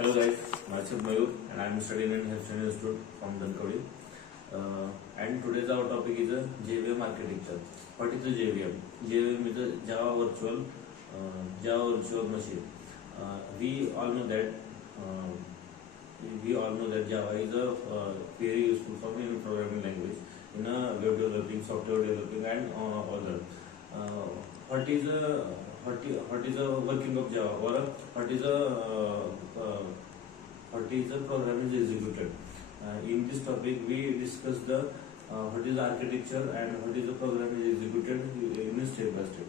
Hello guys, myself Mayur and I am studying in Health Institute from Dankawadi. And today's our topic is JVM architecture. What is the JVM? JVM is a Java Virtual Machine. We all know that Java is a very useful for any programming language in a web developing, software developing, and other. What is a working of Java, or what is a program is executed? In this topic, we discuss the what is the architecture and what is the program is executed in a step by step.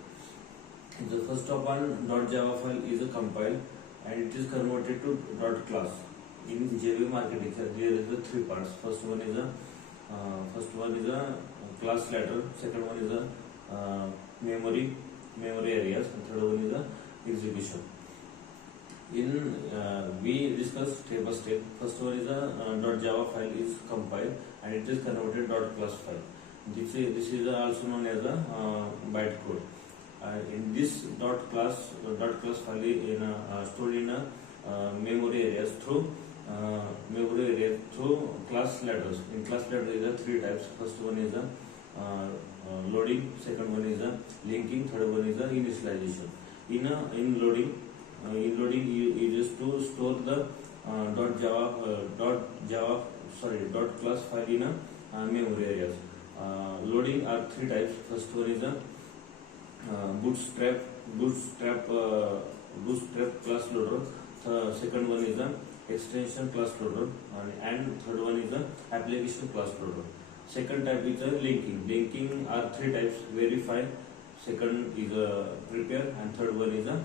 The first of one .java file is a compile and it is converted to .class. In JVM architecture, there is the three parts. First one is a class ladder. Second one is a memory areas, and third one is a execution. We discuss step by step. First one is a .java file is compiled and it is converted .class file. This is also known as a bytecode. In this .class file is stored in memory areas through class ladders. In class ladder is three types. First one is a loading, second one is a linking, third one is a initialization. In loading you just to store the .class file in memory areas. Loading are three types. First one is a bootstrap class loader. Second one is a extension class loader, and third one is a application class loader. Second type is a linking. Linking are three types: verify, second is a prepare, and third one is a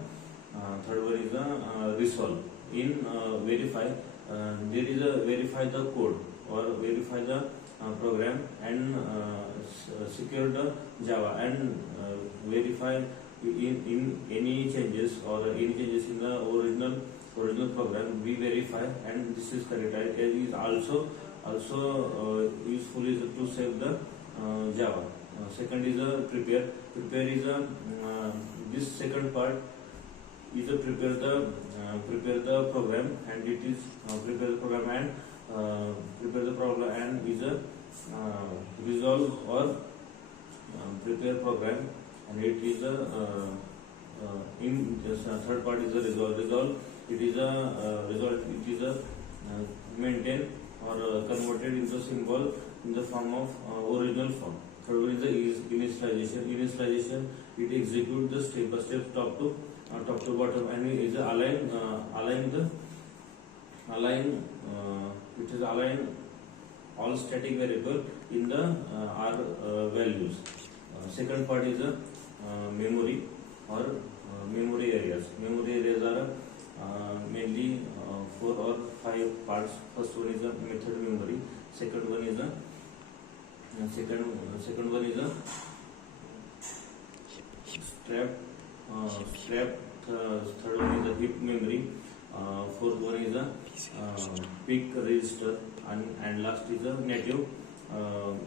resolve. In verify, there is a verify the code or verify the program and secure the Java, and verify in any changes in the original program. We verify and this is correct. It is also useful is to save the Java. Second is a prepare. Prepare is a this second part is a prepare the program, and it is prepare the program and is a resolve or prepare program, and it is a in third part is a resolve. It is a maintain or converted into symbol in the form of original form. Third one is the initialization. Initialization, it executes the step by step top to bottom, and it is align all static variable in the R values. Second part is a memory or memory areas. Memory areas are mainly 4 or 5 parts. First one is a method memory. Second one is a strap. Third one is a heap memory. Fourth one is a peak register, and last is a native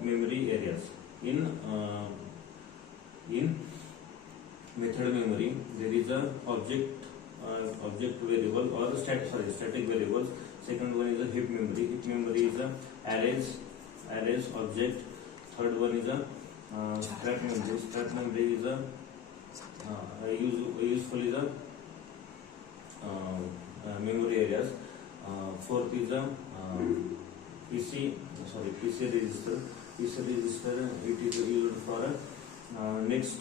memory areas. In method memory, there is a object variable or static variables. Second one is a heap memory. Heap memory is a arrays object. Third one is a scrap memory. Scrap memory is a useful is a memory areas. Fourth is a PC register. PC register, it is used for next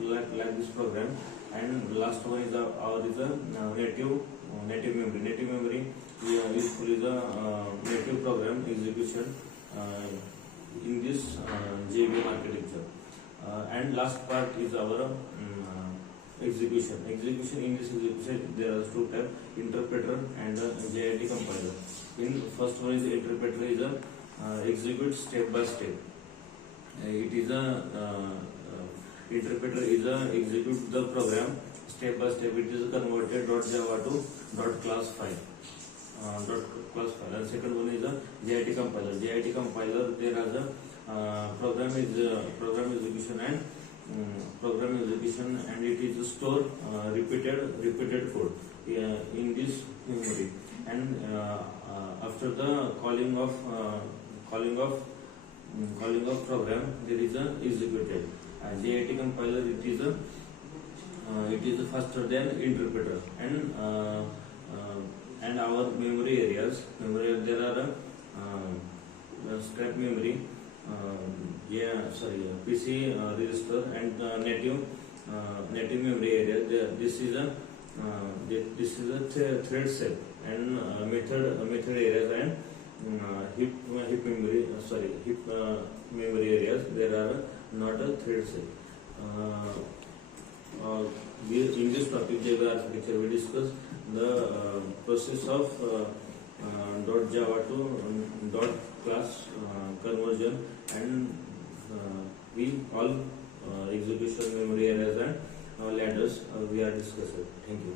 like this program. And last one is native memory. Native memory useful is a native program execution in this JVM architecture. And last part is our execution. In this execution, there are two types: interpreter and JIT compiler. In first one is interpreter is a execute step by step. It is a interpreter is a execute the program step by step. It is converted .java to .class file. And second one is a JIT compiler. JIT compiler, there is a program execution and it is stored repeated code in this memory. the calling of program, there is a executed. JIT compiler, it is faster than interpreter, and our memory areas. There are scrap memory, PC register, and native memory area. This is a thread set, and method areas, and heap memory areas. There are not a thread set. In this topic, Java architecture, we discuss the process of .java to .class conversion, and we all execution memory areas and ladders we are discussing. Thank you.